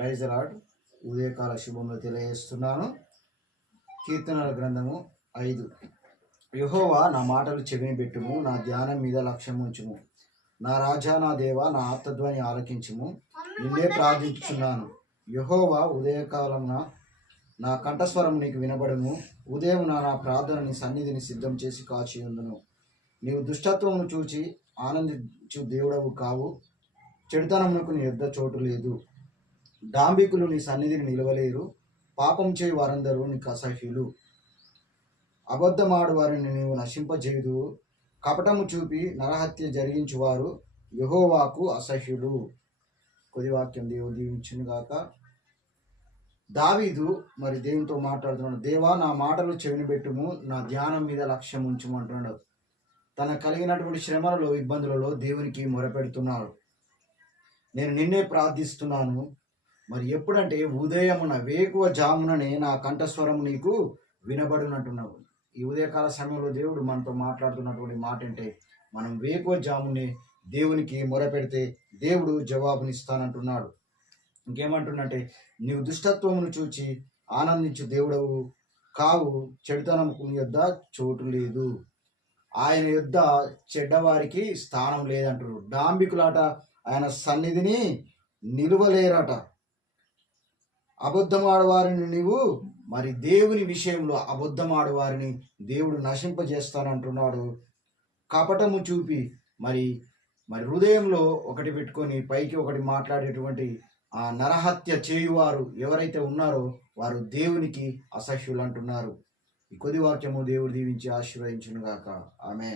Praise lord. ఉదయకాల శుభంలో తెలియజేస్తున్నాను. కీర్తనల గ్రంథము 5. యెహోవా నా మాటలు చెవిని పెట్టుము, నా ధ్యానం మీద లక్ష్యం ఉంచుము. నా రాజా, నా దేవా, నా ఆర్తధ్వని ఆలకించుము. నిన్నే ప్రార్థించుచున్నాను. యెహోవా, ఉదయకాలమున నా కంఠస్వరం నీకు వినబడును. ఉదయం నా ప్రార్థన నీ సన్నిధిని సిద్ధం చేసి కాచి ఉందును. నీవు దుష్టత్వమును చూచి ఆనందించు దేవుడవు కావు. చెడుతనమునకు నీ యొద్ద చోటు లేదు. డాంబికులు నీ సన్నిధిని నిలవలేరు. పాపం చేయి వారందరూ నీకు అసహ్యులు. అబద్ధమాడు వారిని నీవు నశింపజేయుదు. కపటము చూపి నరహత్య జరిగించువారు యెహోవాకు అసహ్యులు. కొద్ది వాక్యం దేవుడు దీవించును గాక. దావీదు మరి దేవునితో మాట్లాడుతున్నాడు. దేవా, నా మాటలు చెవిని పెట్టుము, నా ధ్యానం మీద లక్ష్యం ఉంచుము అంటున్నాడు. తన కలిగినటువంటి శ్రమలలో, ఇబ్బందులలో దేవునికి మొరపెడుతున్నాడు. నేను నిన్నే ప్రార్థిస్తున్నాను. మరి ఎప్పుడంటే ఉదయమున వేకువ జాముననే నా కంఠస్వరం నీకు వినబడునంటున్నావు. ఈ ఉదయకాల సమయంలో దేవుడు మనతో మాట్లాడుతున్నటువంటి మాట అంటే, మనం వేకువ జామునే దేవునికి మొరపెడితే దేవుడు జవాబునిస్తానంటున్నాడు. ఇంకేమంటున్నంటే, నీవు దుష్టత్వమును చూచి ఆనందించు దేవుడవు కావు. చెడుతనముకు నీ యొద్ద చోటు లేదు. ఆయన యొద్ద చెడ్డవారికి స్థానం లేదంటారు. డాంబికులాట ఆయన సన్నిధిని నిలువలేరట. అబద్ధమాడవారిని నీవు మరి దేవుని విషయంలో అబద్ధమాడవారిని దేవుడు నశింపజేస్తానంటున్నాడు. కపటము చూపి మరి హృదయంలో ఒకటి పెట్టుకొని పైకి ఒకటి మాట్లాడేటువంటి ఆ నరహత్య చేయువారు ఎవరైతే ఉన్నారో వారు దేవునికి అసహ్యులు అంటున్నారు. ఈ కొద్ది వాక్యము దేవుడు దీవించి ఆశీర్వదించును గాక. ఆమేన్.